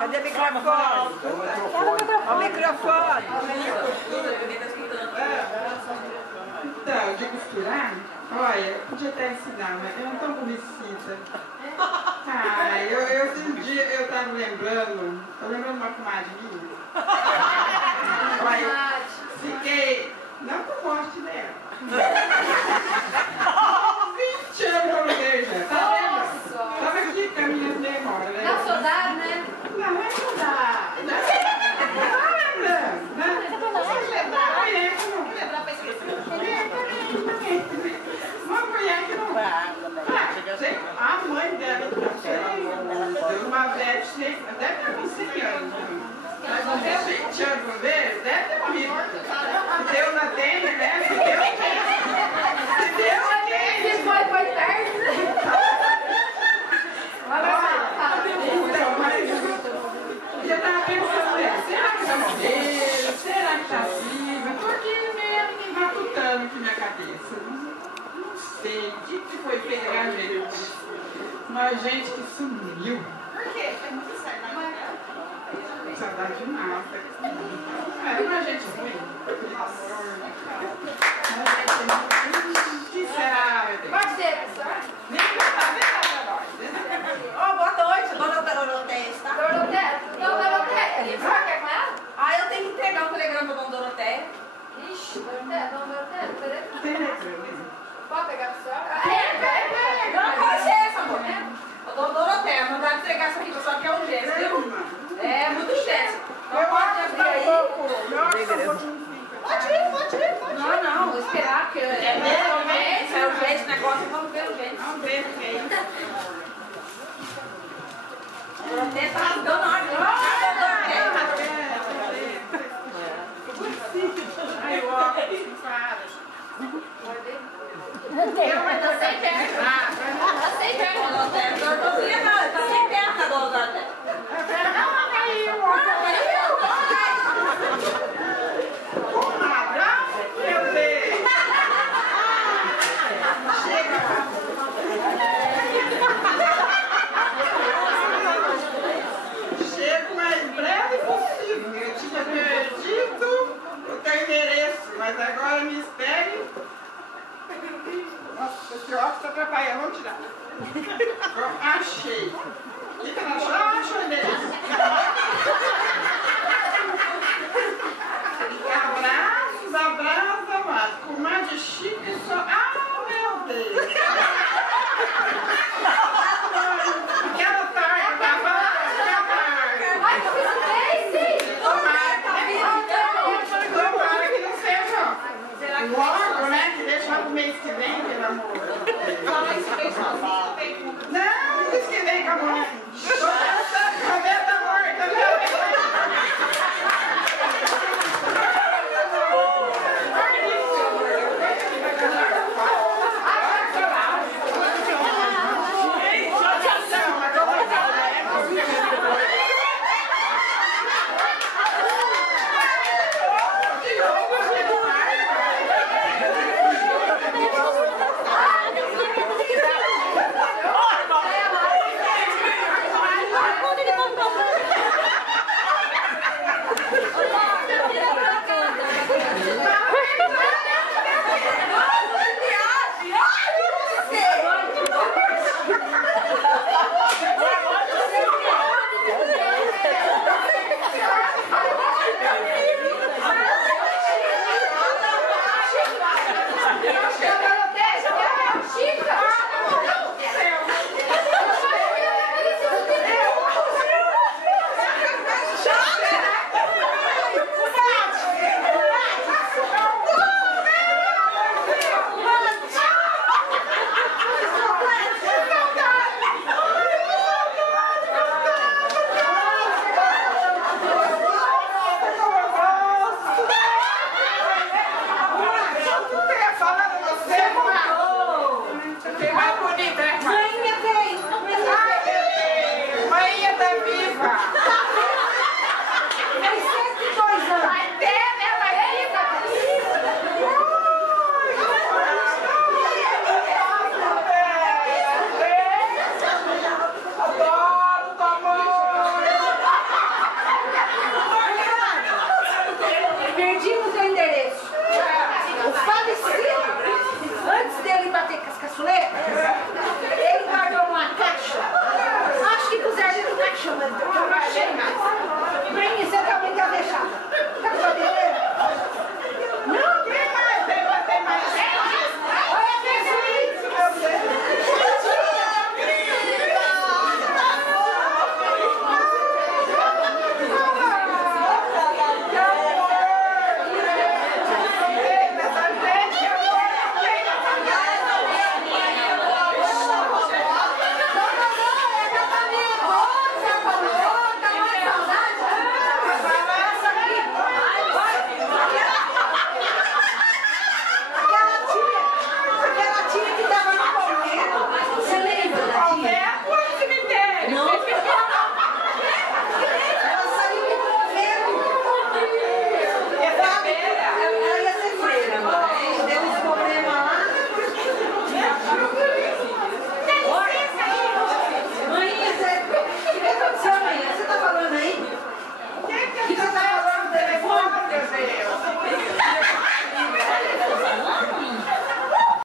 Cadê o microfone? O microfone. Então, de costurar, olha, eu podia até ensinar, mas eu não estou publicita. Um dia eu estava lembrando, uma comadre minha. Olha, fiquei, não que eu goste dela. 20 anos eu levei já, tá vendo? Tava aqui com a minha memória, né? Dá saudade, né? Não, não é saudade. Não é lembrando, né? Você lembrar? Olha, eu não lembrar pra esquecer. Uma mulher que não vai. A mãe dela, deu uma velha, deve ter uns 100 anos. Mas não tem 20 anos, não vejo? Deve ter morrido. Se Deus atende, né? Se Deus quer. Se Deus quer. Se foi perto, né? Então, mas eu estava pensando, será que está morrendo? Será que está viva? Estou aqui mesmo, matutando aqui minha cabeça. Não sei, o que foi pegar a gente? Uma gente que sumiu. Por quê? Foi muito saudade, né? Saudade de nada. Era uma gente ruim. O que será, meu Deus? Pode ser, professor? Nem pra nós. Boa noite, dona Doroteia, tá? Doroteia? Dona Doroteia? Você quer com ela? Eu tenho que entregar um telegrama pra dona Doroteia. Ixi, Doroteia, dona Doroteia, telefone. Tem letra. Pode pegar a senhora? Não, com licença, amor. Dona Doroteia, mandaram entregar isso aqui pra senhora, que é um gesto, viu? É, muito gesto. Não pode abrir aí. Não, vou esperar, porque é urgente o negócio, vamos ver o jeito. Vamos ver o que é isso. A Doroteia tá dando ordem. Ai, o óculos, para. Tá sem perna. Tá sem perna, Doroteia. Doroteia tá sem perna, dona Doroteia. Não, caiu o óculos. Meu Deus. Chega o mais breve possível. Eu tinha perdido o teu endereço, mas agora me espere. Nossa, esse óculos está atrapalhando. Vamos tirar. Achei. Fica na chave, acha o endereço. Abraços, amados. Comadre chique só. Ah, meu Deus. Aquela tarde, tava lá, Ai, que coincidência! tomara que não seja logo, né? Que deixa pro mês que vem, pelo amor. Não, mês que vem, amor. Tô pensando, cabeça morta, não. Perdi